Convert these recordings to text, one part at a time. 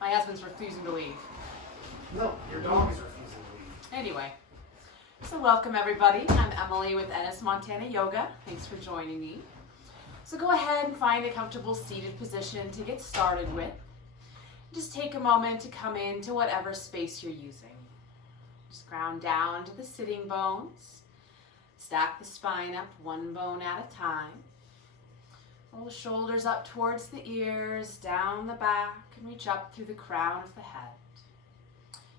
My husband's refusing to leave. No, your dog is refusing to leave. Anyway, so welcome everybody. I'm Emily with Ennis Montana Yoga. Thanks for joining me. So go ahead and find a comfortable seated position to get started with. Just take a moment to come into whatever space you're using. Just ground down to the sitting bones. Stack the spine up one bone at a time. Roll the shoulders up towards the ears, down the back, and reach up through the crown of the head.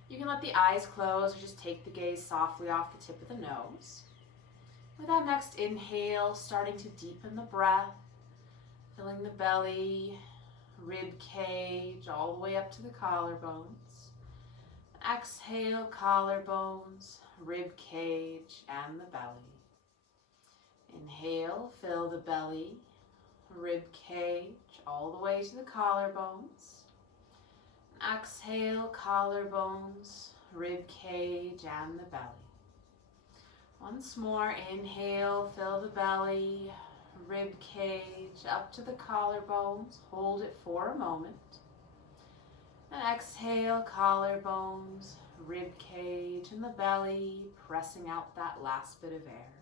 You can let the eyes close or just take the gaze softly off the tip of the nose. With that next inhale, starting to deepen the breath, filling the belly, rib cage, all the way up to the collarbones. Exhale, collarbones, rib cage, and the belly. Inhale, fill the belly, rib cage, all the way to the collarbones. Exhale, collarbones, rib cage, and the belly. Once more, inhale, fill the belly, rib cage, up to the collarbones. Hold it for a moment. And exhale, collarbones, rib cage, and the belly, pressing out that last bit of air.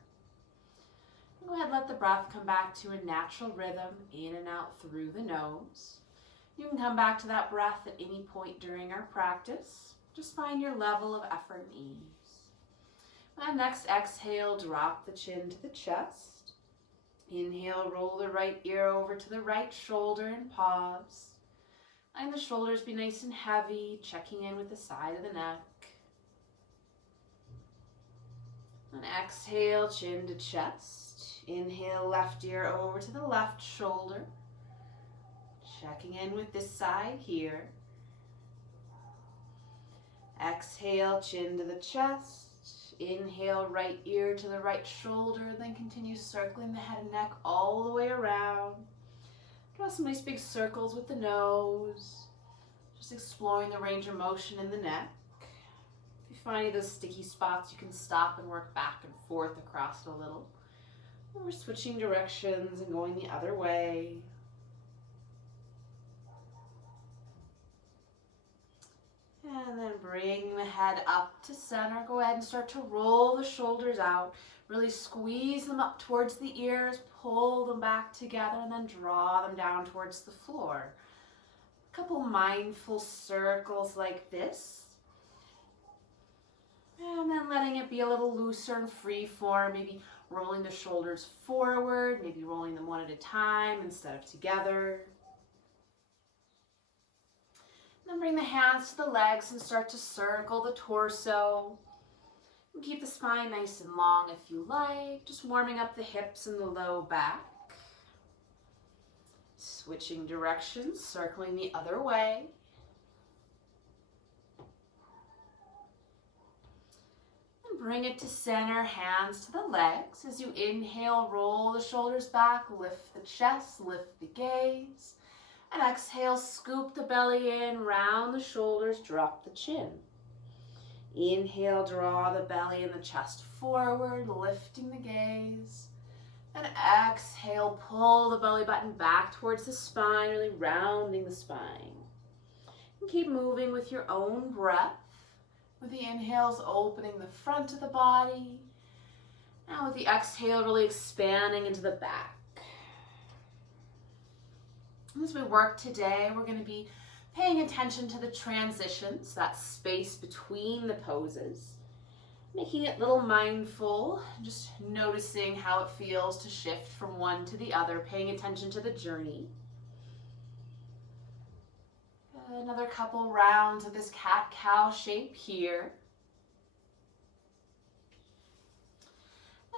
Go ahead and let the breath come back to a natural rhythm, in and out through the nose. You can come back to that breath at any point during our practice. Just find your level of effort and ease. And next exhale, drop the chin to the chest. Inhale, roll the right ear over to the right shoulder and pause. Letting the shoulders be nice and heavy, checking in with the side of the neck. And exhale, chin to chest. Inhale, left ear over to the left shoulder. Checking in with this side here. Exhale, chin to the chest. Inhale, right ear to the right shoulder. Then continue circling the head and neck all the way around. Draw some nice big circles with the nose. Just exploring the range of motion in the neck. If you find any of those sticky spots, you can stop and work back and forth across it a little. And we're switching directions and going the other way. And then bring the head up to center. Go ahead and start to roll the shoulders out. Really squeeze them up towards the ears, pull them back together, and then draw them down towards the floor. A couple mindful circles like this. And then letting it be a little looser and free form, maybe rolling the shoulders forward, maybe rolling them one at a time instead of together. Then bring the hands to the legs and start to circle the torso. And keep the spine nice and long if you like, just warming up the hips and the low back. Switching directions, circling the other way. And bring it to center, hands to the legs. As you inhale, roll the shoulders back, lift the chest, lift the gaze. And exhale, scoop the belly in, round the shoulders, drop the chin. Inhale, draw the belly and the chest forward, lifting the gaze. And exhale, pull the belly button back towards the spine, really rounding the spine. And keep moving with your own breath. With the inhales, opening the front of the body. Now with the exhale, really expanding into the back. As we work today, we're going to be paying attention to the transitions, that space between the poses, making it a little mindful, just noticing how it feels to shift from one to the other, paying attention to the journey. Another couple rounds of this cat-cow shape here.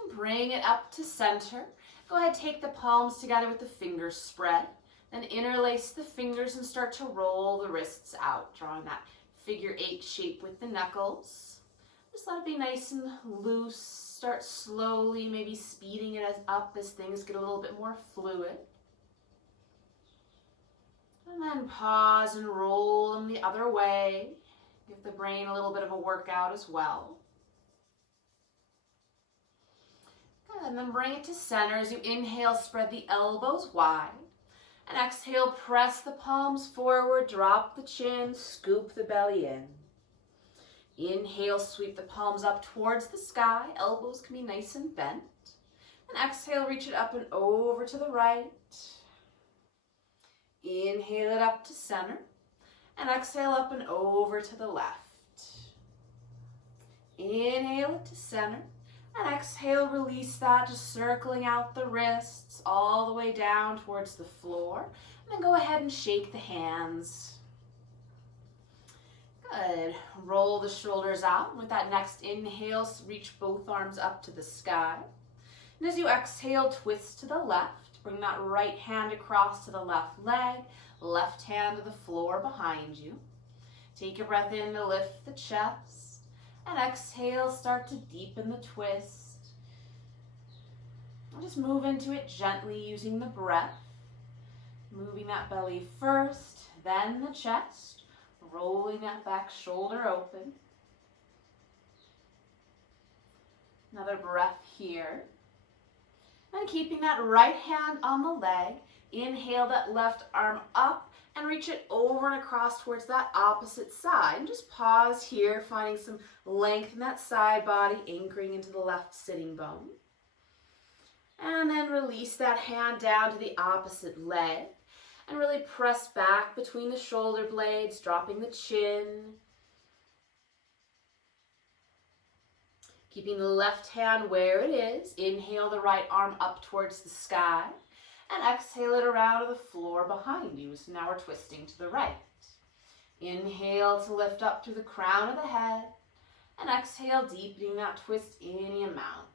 And bring it up to center. Go ahead, take the palms together with the fingers spread. Then interlace the fingers and start to roll the wrists out, drawing that figure 8 shape with the knuckles. Just let it be nice and loose. Start slowly, maybe speeding it up as things get a little bit more fluid. And then pause and roll them the other way. Give the brain a little bit of a workout as well. Good, and then bring it to center. As you inhale, spread the elbows wide. And exhale, press the palms forward, drop the chin, scoop the belly in. Inhale, sweep the palms up towards the sky. Elbows can be nice and bent. And exhale, reach it up and over to the right. Inhale it up to center. And exhale up and over to the left. Inhale it to center. And exhale, release that, just circling out the wrists all the way down towards the floor. And then go ahead and shake the hands. Good. Roll the shoulders out. With that next inhale, reach both arms up to the sky. And as you exhale, twist to the left. Bring that right hand across to the left leg, left hand to the floor behind you. Take a breath in to lift the chest. And exhale, start to deepen the twist. And just move into it gently using the breath. Moving that belly first, then the chest. Rolling that back shoulder open. Another breath here. And keeping that right hand on the leg, inhale that left arm up and reach it over and across towards that opposite side. And just pause here, finding some length in that side body, anchoring into the left sitting bone. And then release that hand down to the opposite leg. And really press back between the shoulder blades, dropping the chin. Keeping the left hand where it is. Inhale the right arm up towards the sky. And exhale it around to the floor behind you. So now we're twisting to the right. Inhale to lift up to the crown of the head. And exhale, deepening that twist any amount.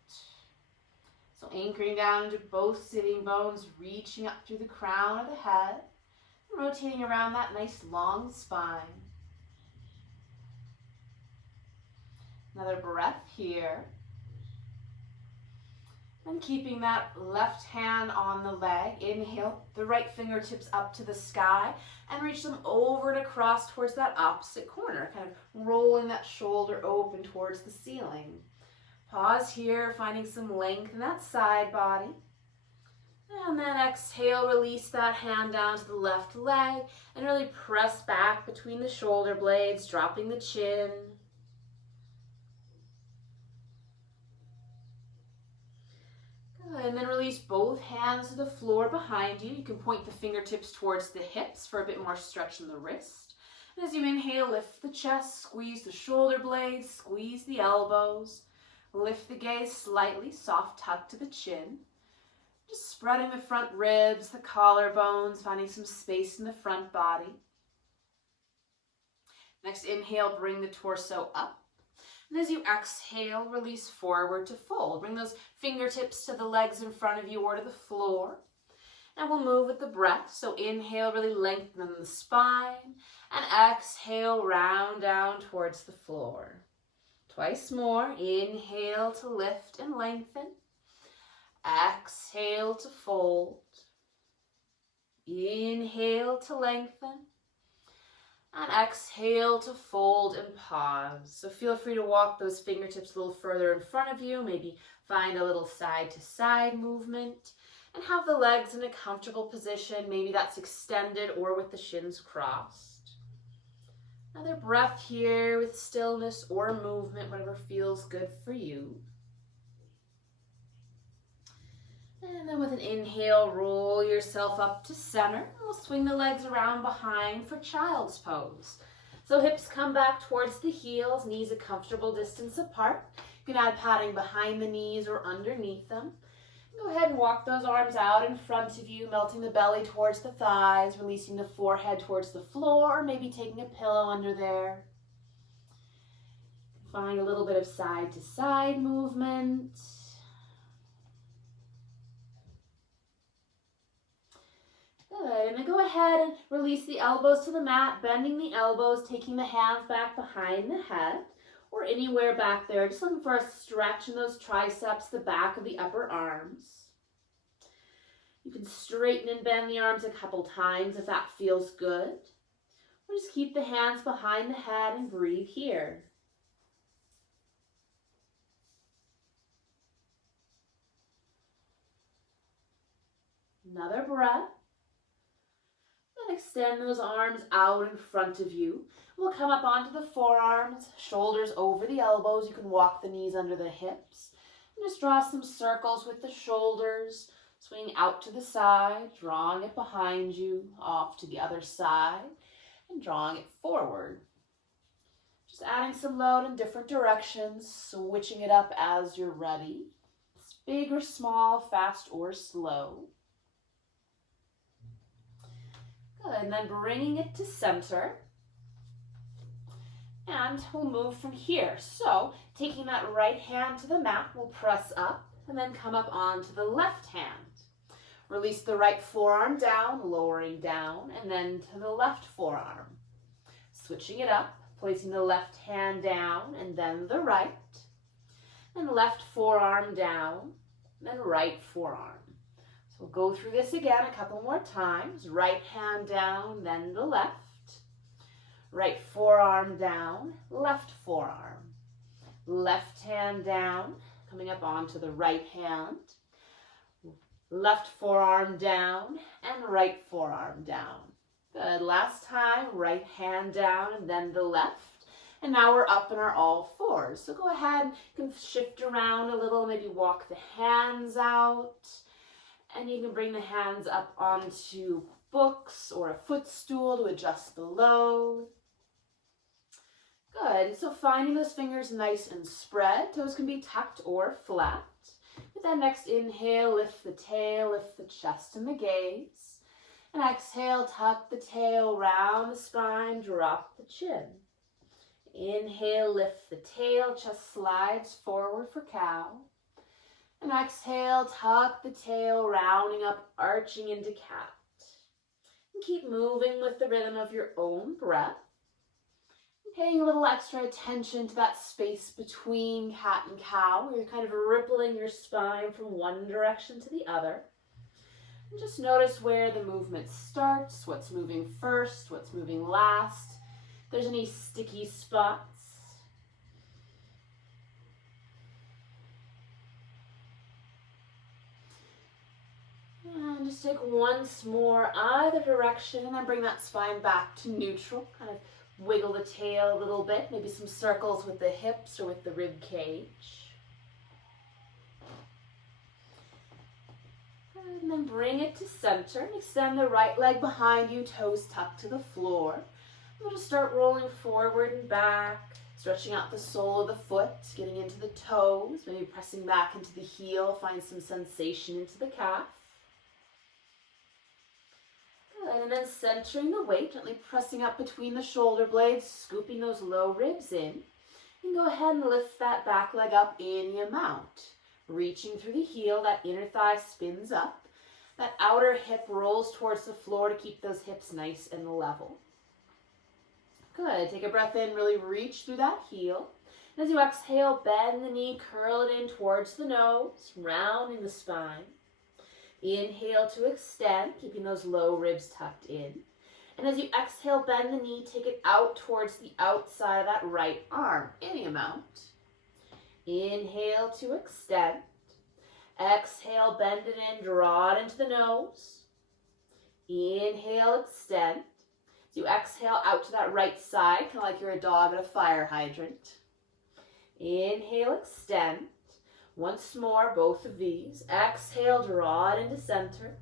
So anchoring down into both sitting bones, reaching up through the crown of the head, and rotating around that nice long spine. Another breath here. And keeping that left hand on the leg, inhale the right fingertips up to the sky and reach them over and across towards that opposite corner, kind of rolling that shoulder open towards the ceiling. Pause here, finding some length in that side body. And then exhale, release that hand down to the left leg and really press back between the shoulder blades, dropping the chin. Good, and then release both hands to the floor behind you. You can point the fingertips towards the hips for a bit more stretch in the wrist. And as you inhale, lift the chest, squeeze the shoulder blades, squeeze the elbows. Lift the gaze slightly, soft tuck to the chin. Just spreading the front ribs, the collarbones, finding some space in the front body. Next inhale, bring the torso up. And as you exhale, release forward to fold. Bring those fingertips to the legs in front of you or to the floor. And we'll move with the breath. So inhale, really lengthen the spine. And exhale, round down towards the floor. Twice more. Inhale to lift and lengthen. Exhale to fold. Inhale to lengthen. And exhale to fold and pause. So feel free to walk those fingertips a little further in front of you. Maybe find a little side to side movement. And have the legs in a comfortable position. Maybe that's extended or with the shins crossed. Another breath here with stillness or movement, whatever feels good for you. And then with an inhale, roll yourself up to center. We'll swing the legs around behind for child's pose. So hips come back towards the heels, knees a comfortable distance apart. You can add padding behind the knees or underneath them. Go ahead and walk those arms out in front of you, melting the belly towards the thighs, releasing the forehead towards the floor, or maybe taking a pillow under there. Find a little bit of side to side movement. Good, and then go ahead and release the elbows to the mat, bending the elbows, taking the hands back behind the head, or anywhere back there. Just looking for a stretch in those triceps, the back of the upper arms. You can straighten and bend the arms a couple times if that feels good. Or just keep the hands behind the head and breathe here. Another breath. extend those arms out in front of you. We'll come up onto the forearms, shoulders over the elbows. You can walk the knees under the hips. And just draw some circles with the shoulders, swing out to the side, drawing it behind you, off to the other side, and drawing it forward. Just adding some load in different directions, switching it up as you're ready. It's big or small, fast or slow. Good, and then bringing it to center. And we'll move from here. So, taking that right hand to the mat, we'll press up and then come up onto the left hand. Release the right forearm down, lowering down, and then to the left forearm. Switching it up, placing the left hand down and then the right. And left forearm down, then right forearm. So we'll go through this again a couple more times. Right hand down, then the left. Right forearm down, left forearm. Left hand down, coming up onto the right hand. Left forearm down and right forearm down. Good. Last time, right hand down and then the left. And now we're up in our all fours. So go ahead, you can shift around a little, maybe walk the hands out. And you can bring the hands up onto books or a footstool to adjust the load. Good. So finding those fingers nice and spread. Toes can be tucked or flat. With that next inhale, lift the tail, lift the chest and the gaze. And exhale, tuck the tail, round the spine, drop the chin. Inhale, lift the tail, chest slides forward for cow. And exhale, tuck the tail, rounding up, arching into cat. And keep moving with the rhythm of your own breath. Paying a little extra attention to that space between cat and cow, where you're kind of rippling your spine from one direction to the other. And just notice where the movement starts, what's moving first, what's moving last. If there's any sticky spots. And just take once more either direction and then bring that spine back to neutral. Kind of wiggle the tail a little bit, maybe some circles with the hips or with the rib cage. And then bring it to center and extend the right leg behind you, toes tucked to the floor. We'll just start rolling forward and back, stretching out the sole of the foot, getting into the toes, maybe pressing back into the heel, find some sensation into the calf. Good, and then centering the weight, gently pressing up between the shoulder blades, scooping those low ribs in. And go ahead and lift that back leg up any amount. Reaching through the heel, that inner thigh spins up. That outer hip rolls towards the floor to keep those hips nice and level. Good, take a breath in, really reach through that heel. And as you exhale, bend the knee, curl it in towards the nose, rounding the spine. Inhale to extend, keeping those low ribs tucked in. And as you exhale, bend the knee, take it out towards the outside of that right arm, any amount. Inhale to extend. Exhale, bend it in, draw it into the nose. Inhale, extend. As you exhale out to that right side, kind of like you're a dog at a fire hydrant. Inhale, extend. Once more, both of these. Exhale, draw it into center.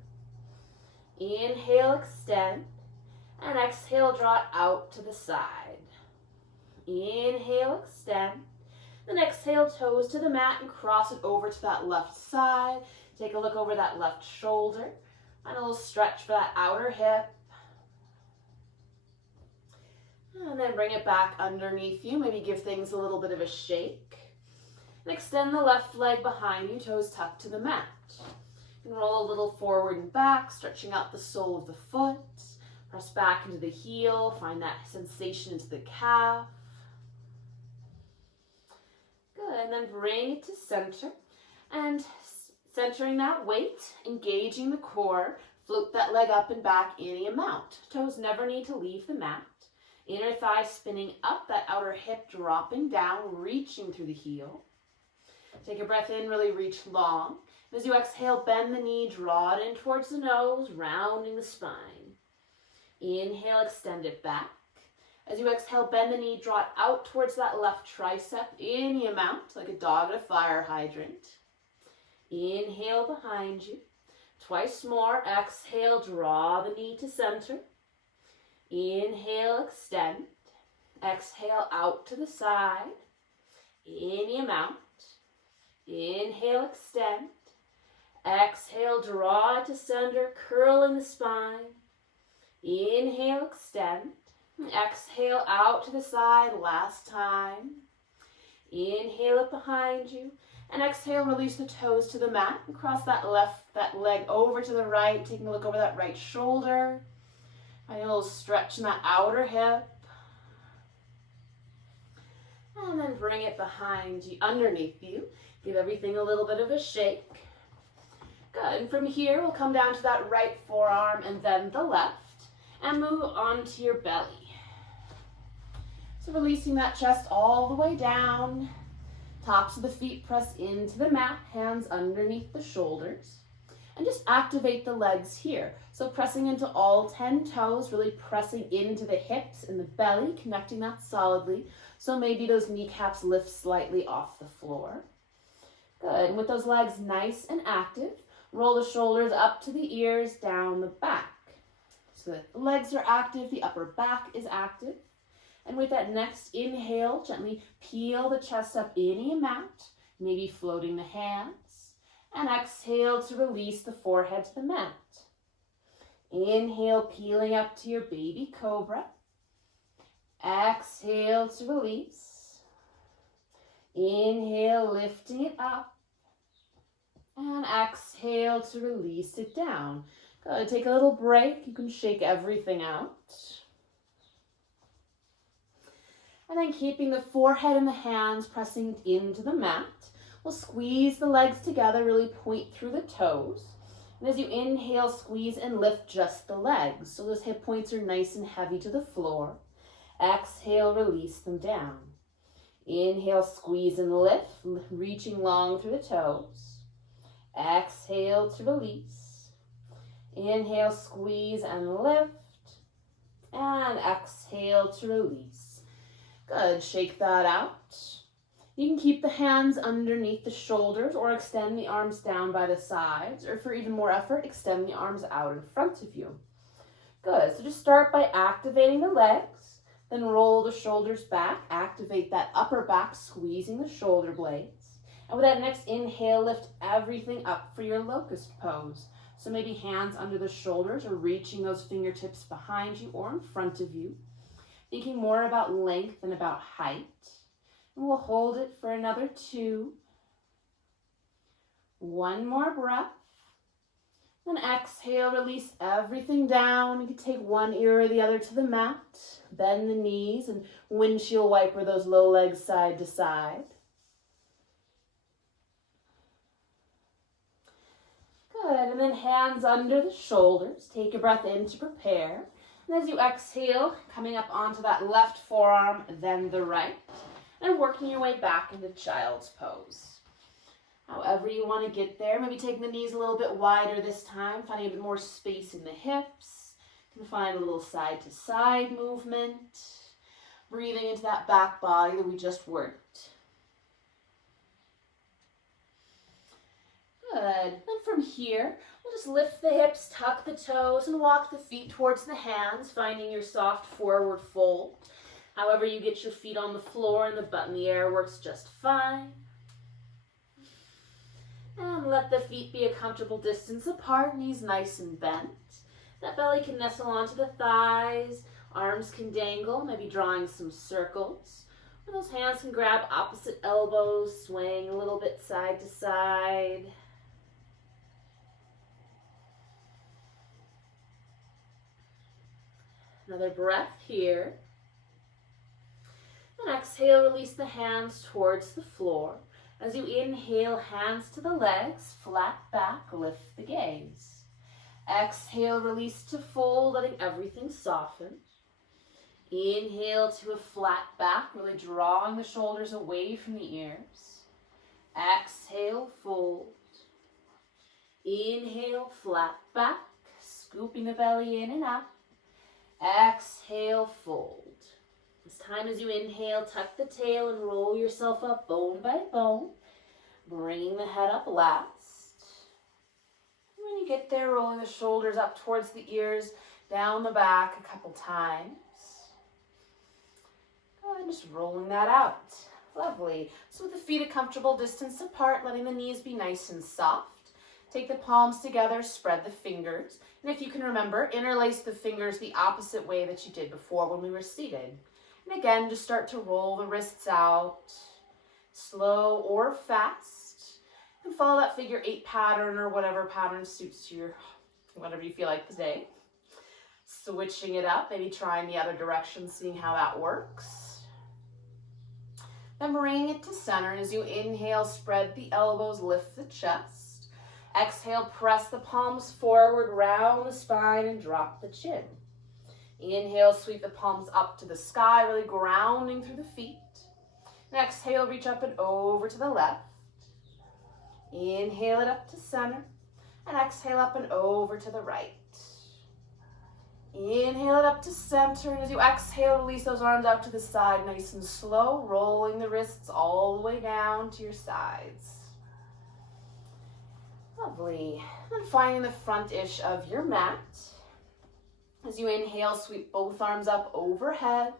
Inhale, extend. And exhale, draw it out to the side. Inhale, extend. Then exhale, toes to the mat and cross it over to that left side. Take a look over that left shoulder. And a little stretch for that outer hip. And then bring it back underneath you. Maybe give things a little bit of a shake. And extend the left leg behind you, toes tucked to the mat. And roll a little forward and back, stretching out the sole of the foot. Press back into the heel, find that sensation into the calf. Good, and then bring it to center. And centering that weight, engaging the core, float that leg up and back any amount. Toes never need to leave the mat. Inner thigh spinning up, that outer hip dropping down, reaching through the heel. Take a breath in, really reach long. As you exhale, bend the knee, draw it in towards the nose, rounding the spine. Inhale, extend it back. As you exhale, bend the knee, draw it out towards that left tricep, any amount, like a dog at a fire hydrant. Inhale behind you. Twice more. Exhale, draw the knee to center. Inhale, extend. Exhale, out to the side. Any amount. Inhale, extend. Exhale, draw it to center, curling the spine. Inhale, extend. Exhale, out to the side, last time. Inhale it behind you. And exhale, release the toes to the mat. And cross that leg over to the right, taking a look over that right shoulder. Finding a little stretch in that outer hip. And then bring it behind you, underneath you. Give everything a little bit of a shake. Good, and from here, we'll come down to that right forearm and then the left. And move on to your belly. So releasing that chest all the way down. Tops of the feet press into the mat, hands underneath the shoulders. And just activate the legs here. So pressing into all 10 toes, really pressing into the hips and the belly, connecting that solidly. So maybe those kneecaps lift slightly off the floor. Good, and with those legs nice and active, roll the shoulders up to the ears, down the back. So the legs are active, the upper back is active. And with that next inhale, gently peel the chest up any amount, maybe floating the hands. And exhale to release the forehead to the mat. Inhale, peeling up to your baby cobra. Exhale to release. Inhale, lifting it up. And exhale to release it down. Good, take a little break. You can shake everything out. And then keeping the forehead and the hands pressing into the mat. We'll squeeze the legs together, really point through the toes. And as you inhale, squeeze and lift just the legs. So those hip points are nice and heavy to the floor. Exhale, release them down. Inhale, squeeze and lift, reaching long through the toes. Exhale to release. Inhale, squeeze and lift. And exhale to release. Good, shake that out. You can keep the hands underneath the shoulders or extend the arms down by the sides, or for even more effort, extend the arms out in front of you. Good, so just start by activating the legs, then roll the shoulders back, activate that upper back, squeezing the shoulder blades. And with that next inhale, lift everything up for your locust pose. So maybe hands under the shoulders or reaching those fingertips behind you or in front of you. Thinking more about length than about height. And we'll hold it for another 2. One more breath. Then exhale, release everything down. You can take one ear or the other to the mat. Bend the knees and windshield wiper those low legs side to side. Good, and then hands under the shoulders. Take a breath in to prepare. And as you exhale, coming up onto that left forearm, then the right. And working your way back into child's pose. However you want to get there, maybe taking the knees a little bit wider this time, finding a bit more space in the hips. You can find a little side to side movement. Breathing into that back body that we just worked. Good. And from here, we'll just lift the hips, tuck the toes, and walk the feet towards the hands, finding your soft forward fold. However you get your feet on the floor and the butt in the air works just fine. And let the feet be a comfortable distance apart, knees nice and bent. That belly can nestle onto the thighs, arms can dangle, maybe drawing some circles. And those hands can grab opposite elbows, swaying a little bit side to side. Another breath here. And exhale, release the hands towards the floor. As you inhale, hands to the legs, flat back, lift the gaze. Exhale, release to fold, letting everything soften. Inhale to a flat back, really drawing the shoulders away from the ears. Exhale, fold. Inhale, flat back, scooping the belly in and up. Exhale, fold. This time as you inhale, tuck the tail and roll yourself up bone by bone, bringing the head up last. When you get there, rolling the shoulders up towards the ears, down the back a couple times. Good, just rolling that out. Lovely. So with the feet a comfortable distance apart, letting the knees be nice and soft. Take the palms together, spread the fingers. And if you can remember, interlace the fingers the opposite way that you did before when we were seated. And again, just start to roll the wrists out, slow or fast. And follow that figure 8 pattern or whatever pattern suits your, whatever you feel like today. Switching it up, maybe trying the other direction, seeing how that works. Then bringing it to center. As you inhale, spread the elbows, lift the chest. Exhale, press the palms forward, round the spine, and drop the chin. Inhale, sweep the palms up to the sky, really grounding through the feet. And exhale, reach up and over to the left. Inhale it up to center. And exhale up and over to the right. Inhale it up to center. And as you exhale, release those arms out to the side, nice and slow, rolling the wrists all the way down to your sides. Lovely. And finding the front-ish of your mat. As you inhale, sweep both arms up overhead.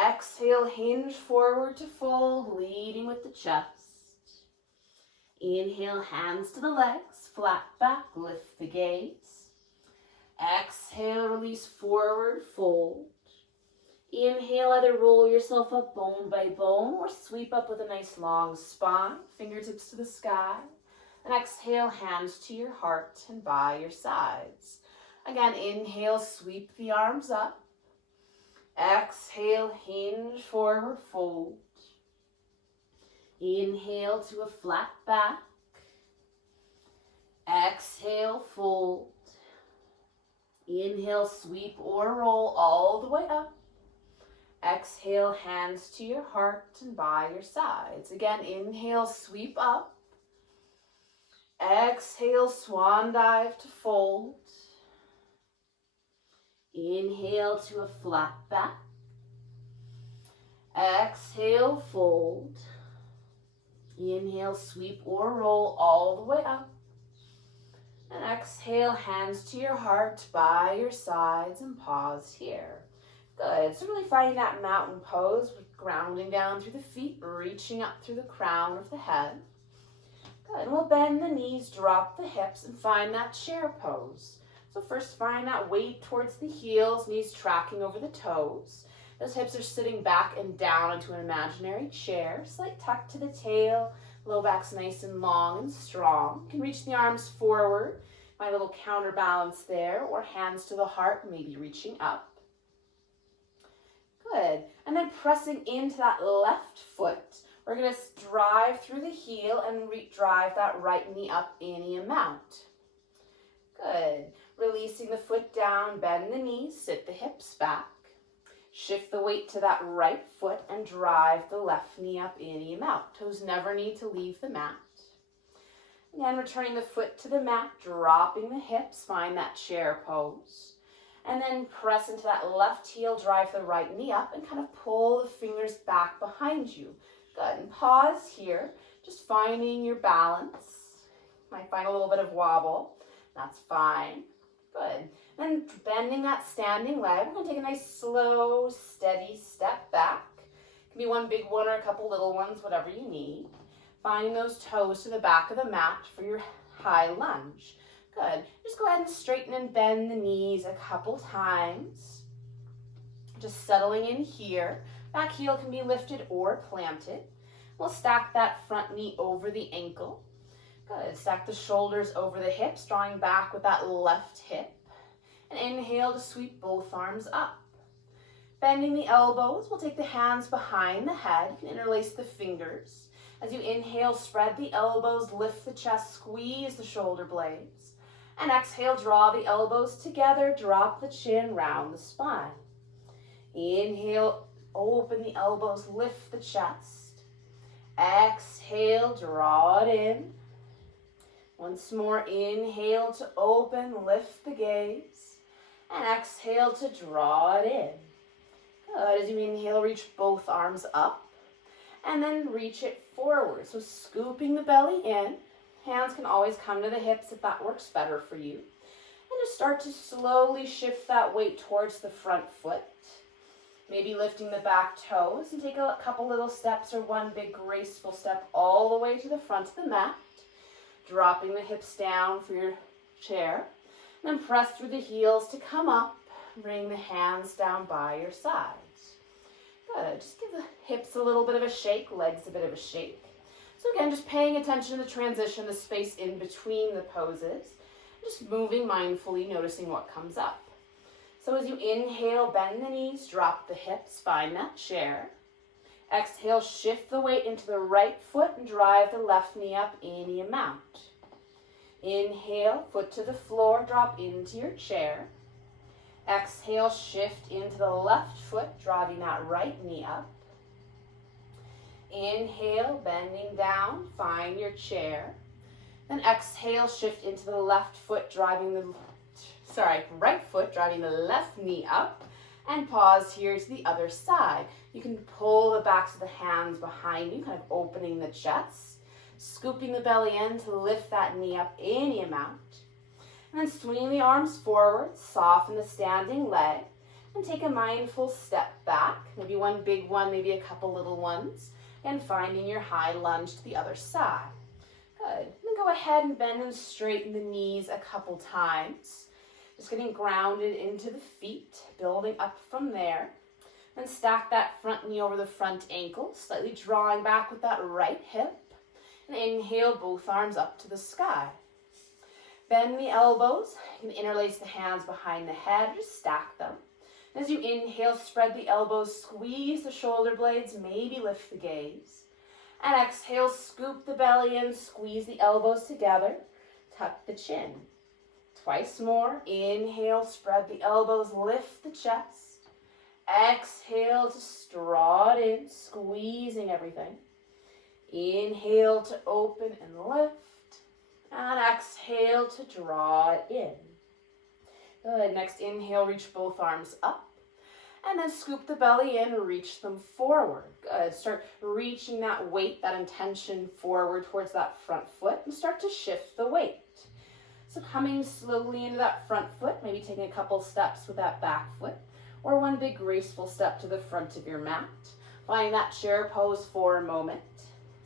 Exhale, hinge forward to fold, leading with the chest. Inhale, hands to the legs, flat back, lift the gaze. Exhale, release forward, fold. Inhale, either roll yourself up bone by bone or sweep up with a nice long spine, fingertips to the sky. And exhale, hands to your heart and by your sides. Again, inhale, sweep the arms up. Exhale, hinge forward, fold. Inhale to a flat back. Exhale, fold. Inhale, sweep or roll all the way up. Exhale, hands to your heart and by your sides. Again, inhale, sweep up. Exhale, swan dive to fold. Inhale to a flat back. Exhale, fold. Inhale, sweep or roll all the way up. And exhale, hands to your heart by your sides and pause here. Good. So really finding that mountain pose with grounding down through the feet, reaching up through the crown of the head. Good. And we'll bend the knees, drop the hips, and find that chair pose. So first find that weight towards the heels, knees tracking over the toes. Those hips are sitting back and down into an imaginary chair. Slight tuck to the tail, low back's nice and long and strong. You can reach the arms forward, my little counterbalance there, or hands to the heart, maybe reaching up. Good. And then pressing into that left foot. We're going to drive through the heel and drive that right knee up any amount. Good. Releasing the foot down, bend the knees, sit the hips back. Shift the weight to that right foot and drive the left knee up any amount. Toes never need to leave the mat. Again, returning the foot to the mat, dropping the hips, find that chair pose. And then press into that left heel, drive the right knee up, and kind of pull the fingers back behind you. Good, and pause here, just finding your balance. Might find a little bit of wobble, that's fine. Good, then bending that standing leg, we're gonna take a nice slow, steady step back. It can be one big one or a couple little ones, whatever you need. Finding those toes to the back of the mat for your high lunge. Good, just go ahead and straighten and bend the knees a couple times. Just settling in here. Back heel can be lifted or planted. We'll stack that front knee over the ankle. Good, stack the shoulders over the hips, drawing back with that left hip. And inhale to sweep both arms up. Bending the elbows, we'll take the hands behind the head. You can interlace the fingers. As you inhale, spread the elbows, lift the chest, squeeze the shoulder blades. And exhale, draw the elbows together, drop the chin, round the spine. Inhale, open the elbows, lift the chest. Exhale, draw it in. Once more, inhale to open, lift the gaze. And exhale to draw it in. Good. As you inhale, reach both arms up. And then reach it forward. So scooping the belly in. Hands can always come to the hips if that works better for you. And just start to slowly shift that weight towards the front foot. Maybe lifting the back toes and take a couple little steps or one big graceful step all the way to the front of the mat. Dropping the hips down for your chair. And then press through the heels to come up. Bring the hands down by your sides. Good. Just give the hips a little bit of a shake, legs a bit of a shake. So again, just paying attention to the transition, the space in between the poses. Just moving mindfully, noticing what comes up. So as you inhale, bend the knees, drop the hips, find that chair. Exhale, shift the weight into the right foot and drive the left knee up any amount. Inhale, foot to the floor, drop into your chair. Exhale, shift into the left foot, driving that right knee up. Inhale, bending down, find your chair. Then exhale, shift into the left foot, right foot, driving the left knee up. And pause here to the other side. You can pull the backs of the hands behind you, kind of opening the chest. Scooping the belly in to lift that knee up any amount. And then swing the arms forward, soften the standing leg, and take a mindful step back. Maybe one big one, maybe a couple little ones. And finding your high lunge to the other side. Good. Then go ahead and bend and straighten the knees a couple times. Just getting grounded into the feet, building up from there. Then stack that front knee over the front ankle, slightly drawing back with that right hip. And inhale, both arms up to the sky. Bend the elbows. You can interlace the hands behind the head, just stack them. As you inhale, spread the elbows, squeeze the shoulder blades, maybe lift the gaze. And exhale, scoop the belly in, squeeze the elbows together, tuck the chin. Twice more. Inhale, spread the elbows, lift the chest. Exhale to draw it in, squeezing everything. Inhale to open and lift. And exhale to draw it in. Good. Next inhale, reach both arms up. And then scoop the belly in, reach them forward. Good. Start reaching that weight, that intention forward towards that front foot and start to shift the weight. So coming slowly into that front foot, maybe taking a couple steps with that back foot or one big graceful step to the front of your mat. Finding that chair pose for a moment.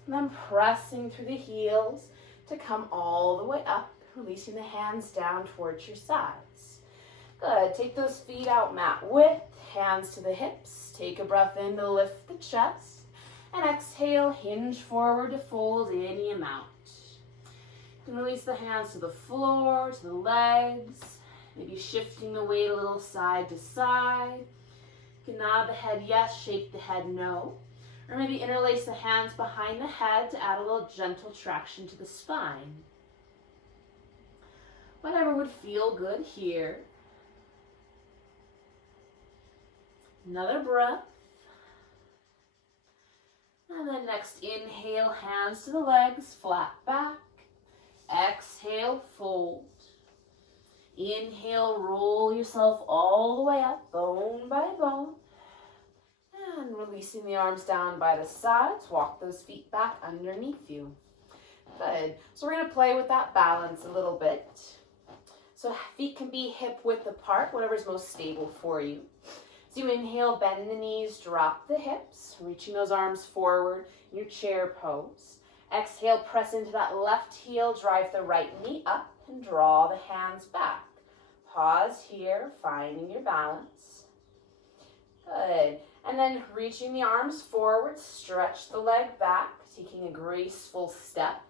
And then pressing through the heels to come all the way up, releasing the hands down towards your sides. Good. Take those feet out mat width, hands to the hips. Take a breath in to lift the chest. And exhale, hinge forward to fold any amount. You can release the hands to the floor, to the legs. Maybe shifting the weight a little side to side. You can nod the head yes, shake the head no. Or maybe interlace the hands behind the head to add a little gentle traction to the spine. Whatever would feel good here. Another breath. And then next inhale, hands to the legs, flat back. Exhale, fold. Inhale, roll yourself all the way up, bone by bone. And releasing the arms down by the sides, walk those feet back underneath you. Good. So we're going to play with that balance a little bit. So feet can be hip width apart, whatever's most stable for you. As you inhale, bend the knees, drop the hips, reaching those arms forward in your chair pose. Exhale, press into that left heel, drive the right knee up and draw the hands back. Pause here, finding your balance. Good. And then reaching the arms forward, stretch the leg back, taking a graceful step,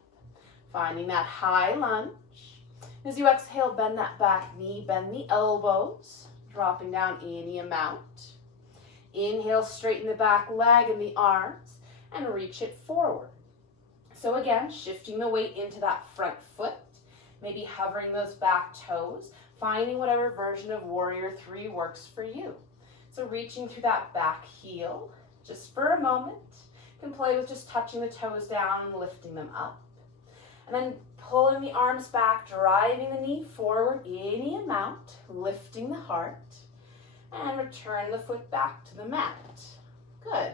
finding that high lunge. As you exhale, bend that back knee, bend the elbows, dropping down any amount. Inhale, straighten the back leg and the arms, and reach it forward. So again, shifting the weight into that front foot, maybe hovering those back toes, finding whatever version of Warrior 3 works for you. So reaching through that back heel, just for a moment. You can play with just touching the toes down and lifting them up. And then pulling the arms back, driving the knee forward any amount, lifting the heart, and return the foot back to the mat. Good.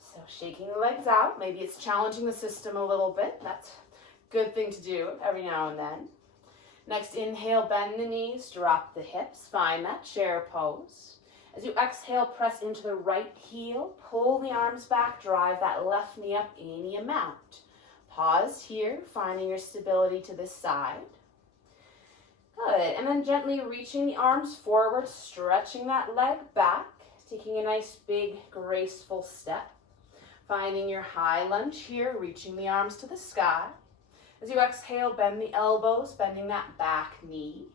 So shaking the legs out, maybe it's challenging the system a little bit. That's a good thing to do every now and then. Next, inhale, bend the knees, drop the hips, find that chair pose. As you exhale, press into the right heel, pull the arms back, drive that left knee up any amount. Pause here, finding your stability to this side. Good, and then gently reaching the arms forward, stretching that leg back, taking a nice big graceful step. Finding your high lunge here, reaching the arms to the sky. As you exhale, bend the elbows, bending that back knee.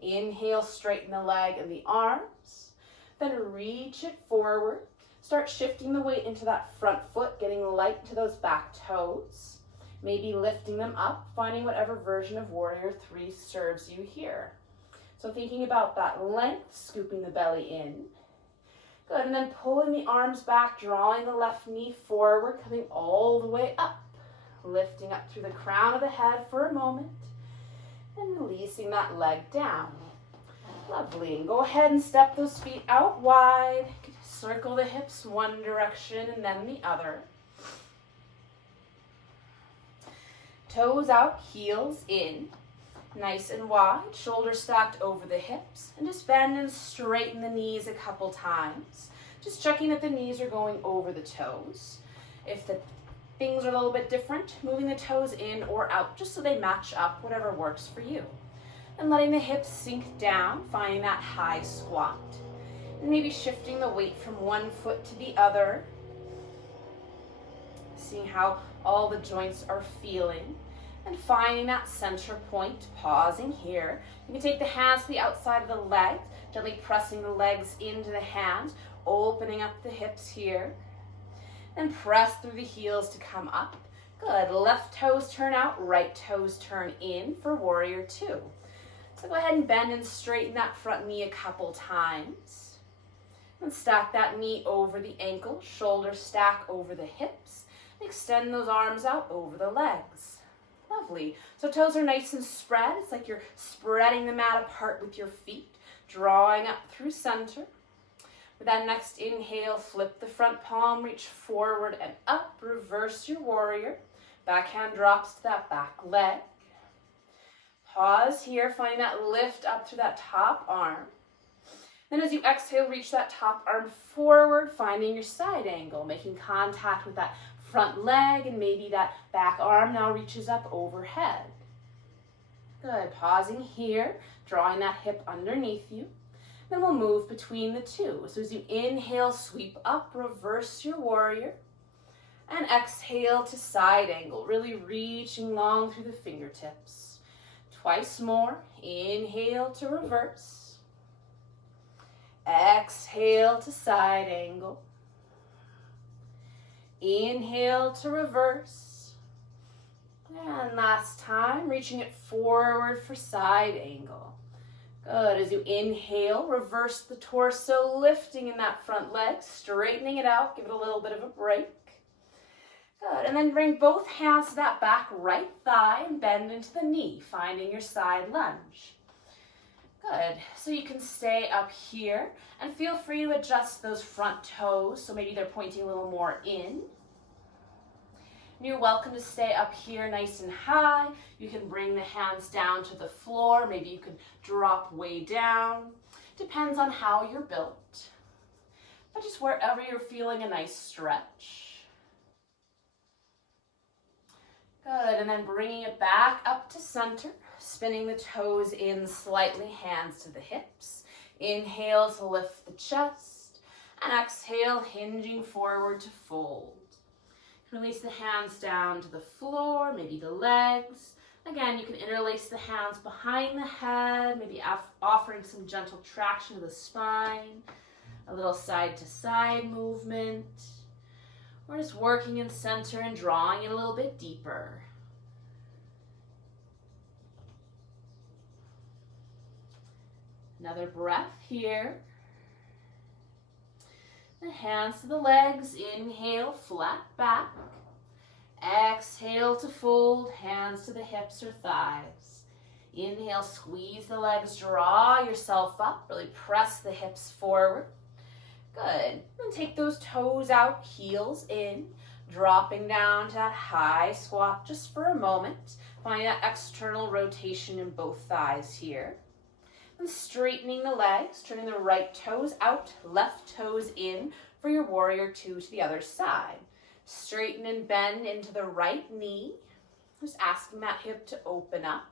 Inhale, straighten the leg and the arms. Then reach it forward. Start shifting the weight into that front foot, getting light to those back toes. Maybe lifting them up, finding whatever version of Warrior 3 serves you here. So thinking about that length, scooping the belly in. Good, and then pulling the arms back, drawing the left knee forward, coming all the way up. Lifting up through the crown of the head for a moment and releasing that leg down. Lovely. And go ahead and step those feet out wide. Circle the hips one direction and then the other. Toes out, heels in. Nice and wide, shoulders stacked over the hips. And just bend and straighten the knees a couple times. Just checking that the knees are going over the toes. If the things are a little bit different, moving the toes in or out just so they match up, whatever works for you. And letting the hips sink down, finding that high squat. And maybe shifting the weight from one foot to the other. Seeing how all the joints are feeling. And finding that center point, pausing here. You can take the hands to the outside of the legs, gently pressing the legs into the hands, opening up the hips here. And press through the heels to come up. Good. Left toes turn out, right toes turn in for Warrior 2. So go ahead and bend and straighten that front knee a couple times. And stack that knee over the ankle, shoulders stack over the hips. Extend those arms out over the legs. Lovely. So toes are nice and spread. It's like you're spreading the mat apart with your feet, drawing up through center. With that next inhale, flip the front palm, reach forward and up, reverse your warrior. Backhand drops to that back leg. Pause here, finding that lift up through that top arm. Then as you exhale, reach that top arm forward, finding your side angle, making contact with that front leg, and maybe that back arm now reaches up overhead. Good, pausing here, drawing that hip underneath you. Then we'll move between the two. So as you inhale, sweep up, reverse your warrior. And exhale to side angle, really reaching long through the fingertips. Twice more. Inhale to reverse. Exhale to side angle. Inhale to reverse. And last time, reaching it forward for side angle. Good. As you inhale, reverse the torso, lifting in that front leg, straightening it out, give it a little bit of a break. Good. And then bring both hands to that back right thigh and bend into the knee, finding your side lunge. Good. So you can stay up here and feel free to adjust those front toes. So maybe they're pointing a little more in. You're welcome to stay up here nice and high. You can bring the hands down to the floor. Maybe you can drop way down. Depends on how you're built. But just wherever you're feeling a nice stretch. Good, and then bringing it back up to center. Spinning the toes in slightly, hands to the hips. Inhale to lift the chest. And exhale, hinging forward to fold. Release the hands down to the floor, maybe the legs. Again, you can interlace the hands behind the head, maybe offering some gentle traction to the spine, a little side to side movement. We're just working in center and drawing it a little bit deeper. Another breath here. The hands to the legs, inhale, flat back. Exhale to fold, hands to the hips or thighs. Inhale, squeeze the legs, draw yourself up, really press the hips forward. Good. Then take those toes out, heels in, dropping down to that high squat just for a moment. Find that external rotation in both thighs here. And straightening the legs, turning the right toes out, left toes in for your warrior two to the other side. Straighten and bend into the right knee. Just asking that hip to open up.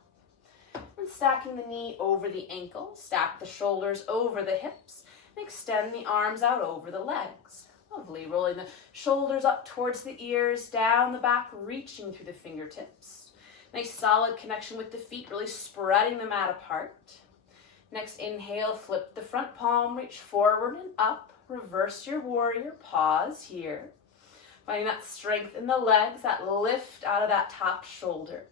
And stacking the knee over the ankle, stack the shoulders over the hips, and extend the arms out over the legs. Lovely, rolling the shoulders up towards the ears, down the back, reaching through the fingertips. Nice solid connection with the feet, really spreading the mat apart. Next inhale, flip the front palm, reach forward and up, reverse your warrior, pause here. Finding that strength in the legs, that lift out of that top shoulder.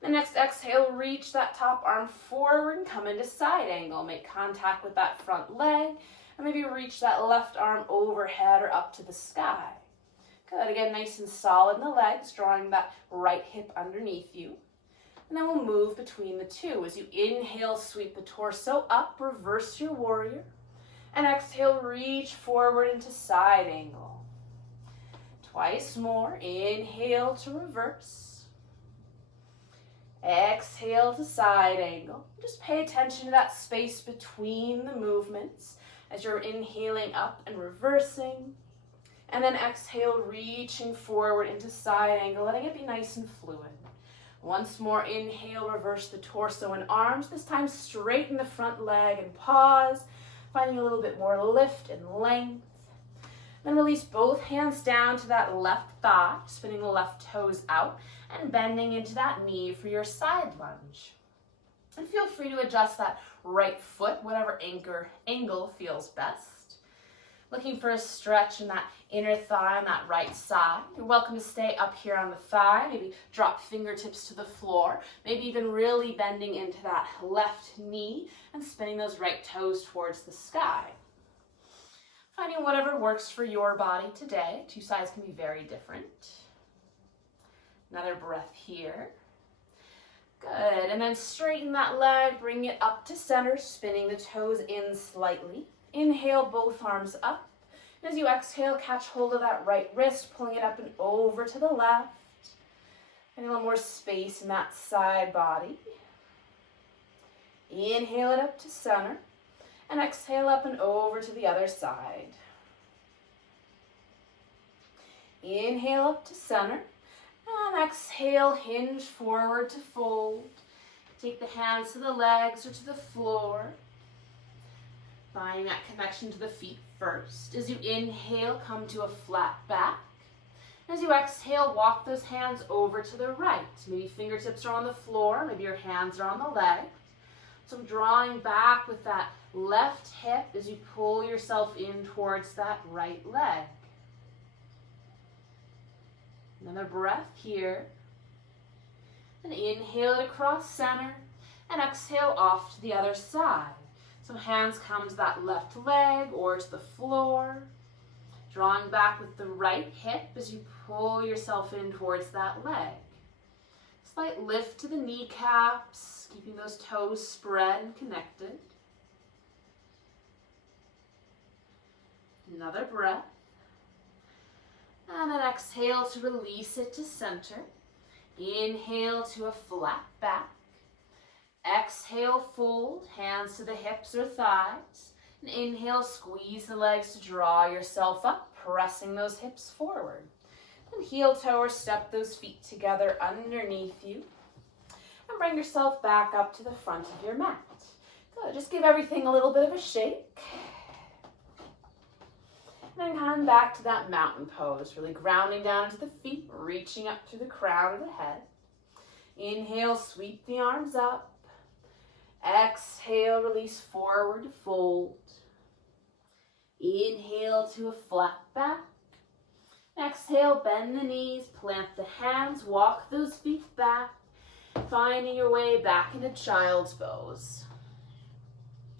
The next exhale, reach that top arm forward and come into side angle. Make contact with that front leg and maybe reach that left arm overhead or up to the sky. Good, again, nice and solid in the legs, drawing that right hip underneath you. And then we'll move between the two. As you inhale, sweep the torso up, reverse your warrior. And exhale, reach forward into side angle. Twice more, inhale to reverse. Exhale to side angle. Just pay attention to that space between the movements as you're inhaling up and reversing. And then exhale, reaching forward into side angle, letting it be nice and fluid. Once more, inhale, reverse the torso and arms. This time, straighten the front leg and pause, finding a little bit more lift and length. Then release both hands down to that left thigh, spinning the left toes out and bending into that knee for your side lunge. And feel free to adjust that right foot, whatever angle feels best. Looking for a stretch in that inner thigh on that right side. You're welcome to stay up here on the thigh, maybe drop fingertips to the floor, maybe even really bending into that left knee and spinning those right toes towards the sky. Finding whatever works for your body today. Two sides can be very different. Another breath here. Good, and then straighten that leg, bring it up to center, spinning the toes in slightly. Inhale, both arms up. And as you exhale, catch hold of that right wrist, pulling it up and over to the left. And a little more space in that side body. Inhale it up to center. And exhale up and over to the other side. Inhale up to center. And exhale, hinge forward to fold. Take the hands to the legs or to the floor. Finding that connection to the feet first. As you inhale, come to a flat back. As you exhale, walk those hands over to the right. Maybe fingertips are on the floor, maybe your hands are on the leg. So drawing back with that left hip as you pull yourself in towards that right leg. Another breath here. And inhale it across center and exhale off to the other side. So hands come to that left leg or to the floor. Drawing back with the right hip as you pull yourself in towards that leg. Slight lift to the kneecaps, keeping those toes spread and connected. Another breath. And then exhale to release it to center. Inhale to a flat back. Exhale, fold, hands to the hips or thighs. And inhale, squeeze the legs to draw yourself up, pressing those hips forward. And heel toe or step those feet together underneath you. And bring yourself back up to the front of your mat. Good, just give everything a little bit of a shake. And then come back to that mountain pose, really grounding down into the feet, reaching up through the crown of the head. Inhale, sweep the arms up. Exhale, release forward to fold. Inhale to a flat back. Exhale, bend the knees, plant the hands, walk those feet back, finding your way back into child's pose.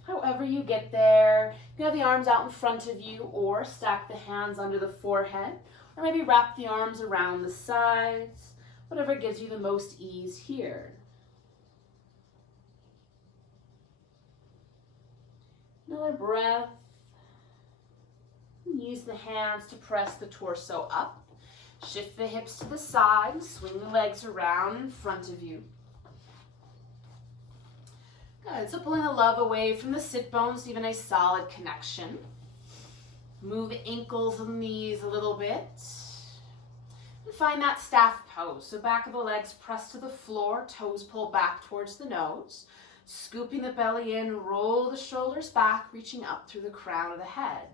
However you get there, you have the arms out in front of you or stack the hands under the forehead Or maybe wrap the arms around the sides, whatever gives you the most ease here. Another breath. Use the hands to press the torso up. Shift the hips to the side and swing the legs around in front of you. Good, so pulling the love away from the sit bones to even a solid connection. Move the ankles and knees a little bit. And find that staff pose. So back of the legs press to the floor, toes pull back towards the nose. Scooping the belly in, roll the shoulders back, reaching up through the crown of the head.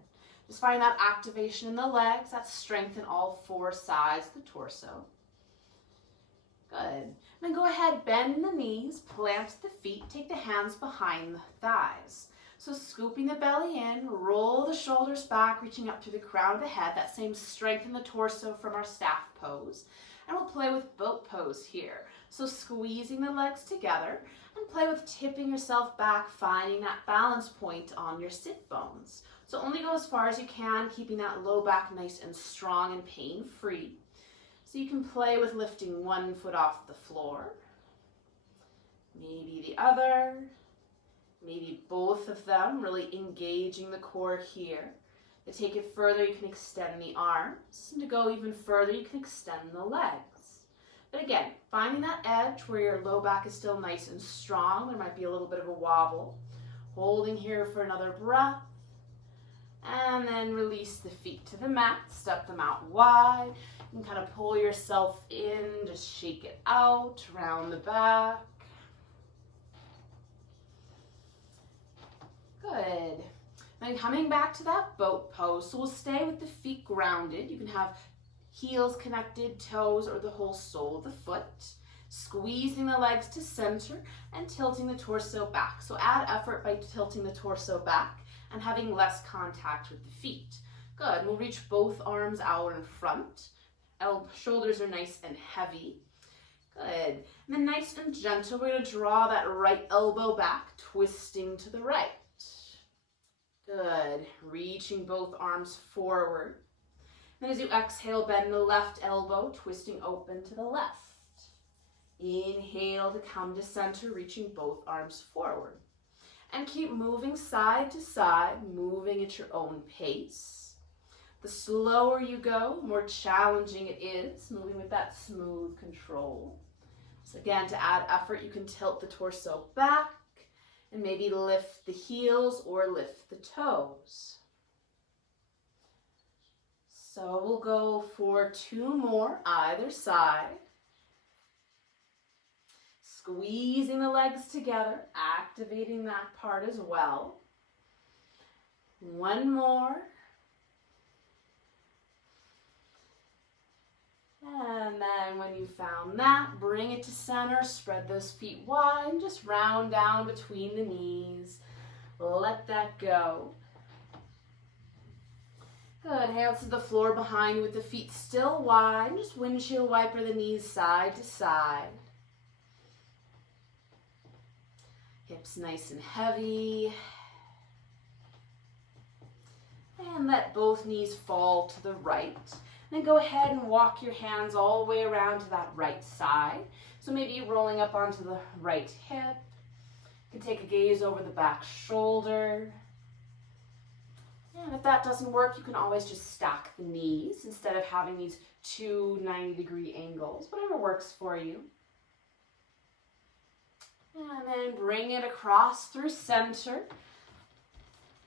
Just find that activation in the legs, that strength in all four sides of the torso. Good. Then go ahead, bend the knees, plant the feet, take the hands behind the thighs. So scooping the belly in, roll the shoulders back, reaching up through the crown of the head, that same strength in the torso from our staff pose. And we'll play with boat pose here. So squeezing the legs together and play with tipping yourself back, finding that balance point on your sit bones. So only go as far as you can, keeping that low back nice and strong and pain-free. So you can play with lifting one foot off the floor, maybe the other, maybe both of them, really engaging the core here. To take it further, you can extend the arms. And to go even further, you can extend the legs. But again, finding that edge where your low back is still nice and strong. There might be a little bit of a wobble. Holding here for another breath. And then release the feet to the mat. Step them out wide. You can kind of pull yourself in. Just shake it out, round the back. Good. Then coming back to that boat pose. So we'll stay with the feet grounded. You can have heels connected, toes, or the whole sole of the foot. Squeezing the legs to center and tilting the torso back. So add effort by tilting the torso back and having less contact with the feet. Good. We'll reach both arms out in front. Shoulders are nice and heavy. Good. And then nice and gentle, we're going to draw that right elbow back, twisting to the right. Good. Reaching both arms forward. Then as you exhale, bend the left elbow, twisting open to the left. Inhale to come to center, reaching both arms forward. And keep moving side to side, moving at your own pace. The slower you go, the more challenging it is, moving with that smooth control. So again, to add effort, you can tilt the torso back and maybe lift the heels or lift the toes. So we'll go for 2 more either side. Squeezing the legs together, activating that part as well. 1 more. And then when you found that, bring it to center, spread those feet wide, and just round down between the knees. Let that go. Good, hands to the floor behind you with the feet still wide. Just windshield wiper the knees side to side. Hips nice and heavy. And let both knees fall to the right. Then go ahead and walk your hands all the way around to that right side. So maybe you're rolling up onto the right hip. You can take a gaze over the back shoulder. And if that doesn't work, you can always just stack the knees instead of having these 2 90-degree angles, whatever works for you. And then bring it across through center.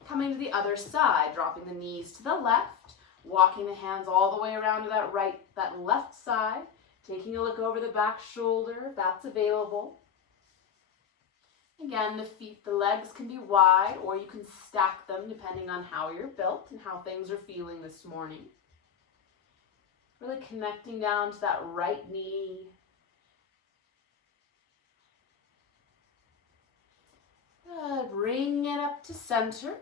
Coming to the other side, dropping the knees to the left, walking the hands all the way around to that left side, taking a look over the back shoulder if that's available. Again, the legs can be wide, or you can stack them depending on how you're built and how things are feeling this morning. Really connecting down to that right knee. Good. Bring it up to center.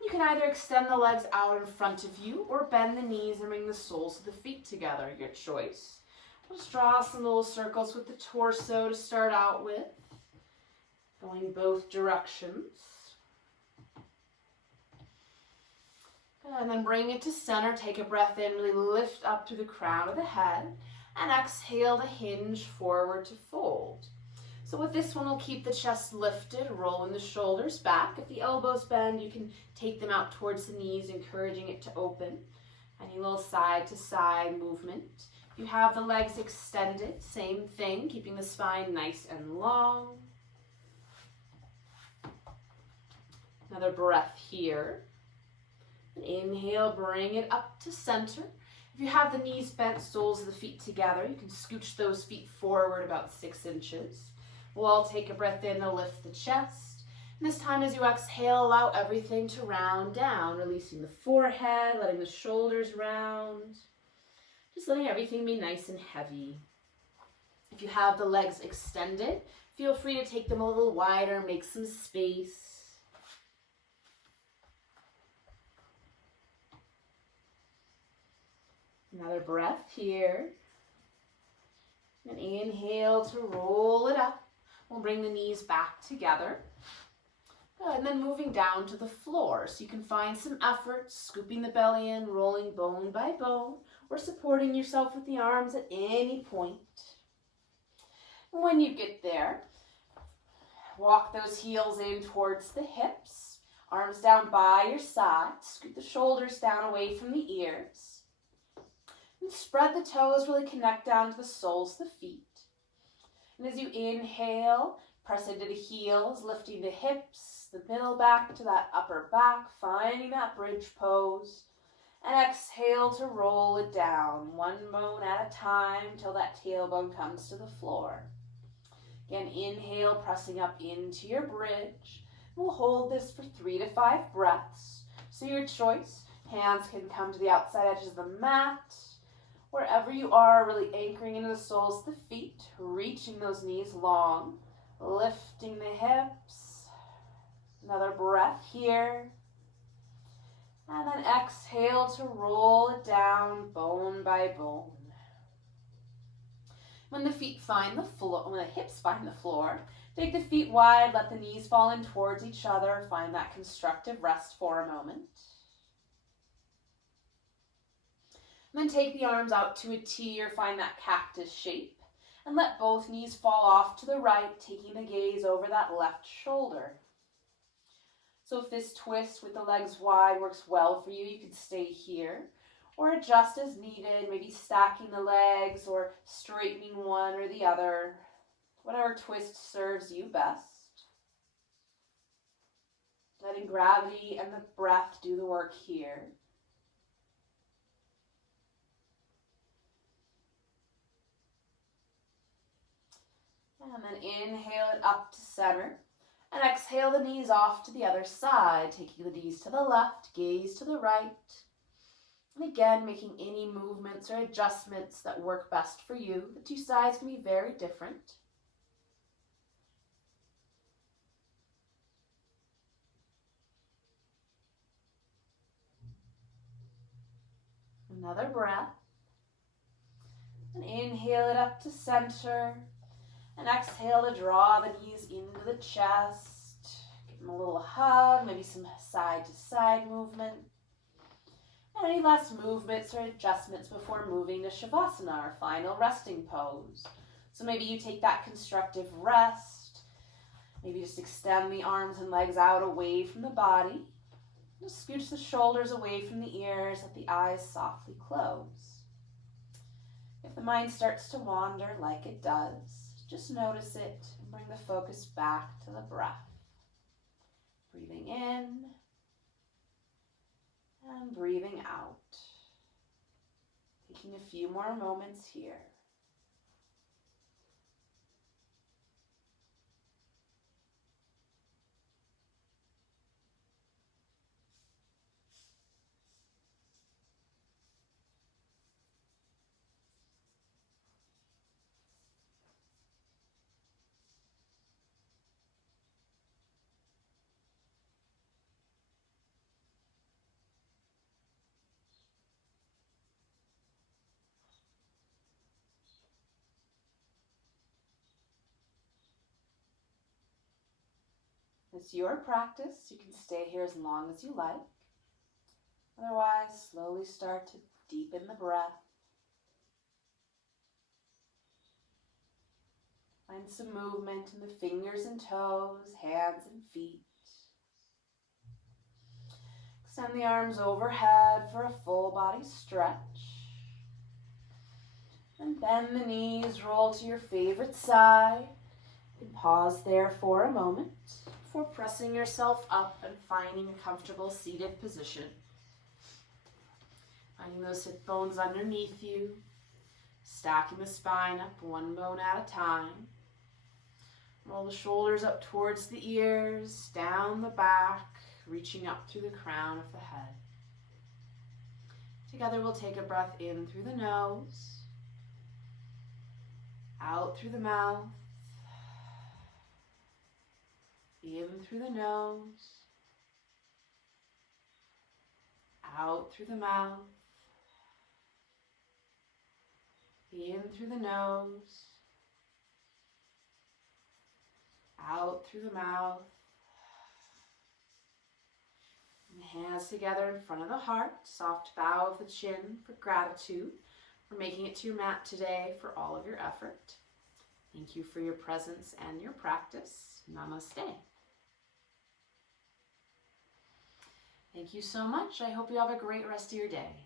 You can either extend the legs out in front of you or bend the knees and bring the soles of the feet together, your choice. Just draw some little circles with the torso to start out with. Going both directions. Good. And then bring it to center. Take a breath in, really lift up to the crown of the head. And exhale to hinge forward to fold. So with this one, we'll keep the chest lifted, rolling the shoulders back. If the elbows bend, you can take them out towards the knees, encouraging it to open. Any little side to side movement. If you have the legs extended, same thing, keeping the spine nice and long. Another breath here. And inhale, bring it up to center. If you have the knees bent, soles of the feet together, you can scooch those feet forward about 6 inches. We'll all take a breath in to lift the chest. And this time as you exhale, allow everything to round down, releasing the forehead, letting the shoulders round. Just letting everything be nice and heavy. If you have the legs extended, feel free to take them a little wider, make some space. Another breath here. And inhale to roll it up. We'll bring the knees back together. Good. And then moving down to the floor. So you can find some effort, scooping the belly in, rolling bone by bone, or supporting yourself with the arms at any point. And when you get there, walk those heels in towards the hips. Arms down by your side. Scoot the shoulders down away from the ears. And spread the toes, really connect down to the soles of the feet. And as you inhale, press into the heels, lifting the hips, the middle back to that upper back, finding that bridge pose. And exhale to roll it down, one bone at a time till that tailbone comes to the floor. Again, inhale, pressing up into your bridge. We'll hold this for 3 to 5 breaths. So your choice, hands can come to the outside edges of the mat. Wherever you are, really anchoring into the soles of the feet, reaching those knees long, lifting the hips. Another breath here. And then exhale to roll it down bone by bone. When the feet find the floor, when the hips find the floor, take the feet wide, let the knees fall in towards each other, find that constructive rest for a moment. And then take the arms out to a T or find that cactus shape. And let both knees fall off to the right, taking the gaze over that left shoulder. So if this twist with the legs wide works well for you, you can stay here. Or adjust as needed, maybe stacking the legs or straightening one or the other. Whatever twist serves you best. Letting gravity and the breath do the work here. And then inhale it up to center. And exhale the knees off to the other side, taking the knees to the left, gaze to the right. And again, making any movements or adjustments that work best for you. The two sides can be very different. Another breath. And inhale it up to center. And exhale to draw the knees into the chest. Give them a little hug, maybe some side to side movement. And any last movements or adjustments before moving to Shavasana, our final resting pose. So maybe you take that constructive rest. Maybe just extend the arms and legs out away from the body. Just scooch the shoulders away from the ears, let the eyes softly close. If the mind starts to wander like it does, just notice it and bring the focus back to the breath. Breathing in and breathing out. Taking a few more moments here. It's your practice. You can stay here as long as you like. Otherwise, slowly start to deepen the breath. Find some movement in the fingers and toes, hands and feet. Extend the arms overhead for a full body stretch. And bend the knees, roll to your favorite side. And pause there for a moment before pressing yourself up and finding a comfortable seated position. Finding those hip bones underneath you, stacking the spine up one bone at a time. Roll the shoulders up towards the ears, down the back, reaching up through the crown of the head. Together we'll take a breath in through the nose, out through the mouth, in through the nose, out through the mouth, in through the nose, out through the mouth. And hands together in front of the heart, soft bow of the chin for gratitude for making it to your mat today, for all of your effort. Thank you for your presence and your practice. Namaste. Thank you so much. I hope you have a great rest of your day.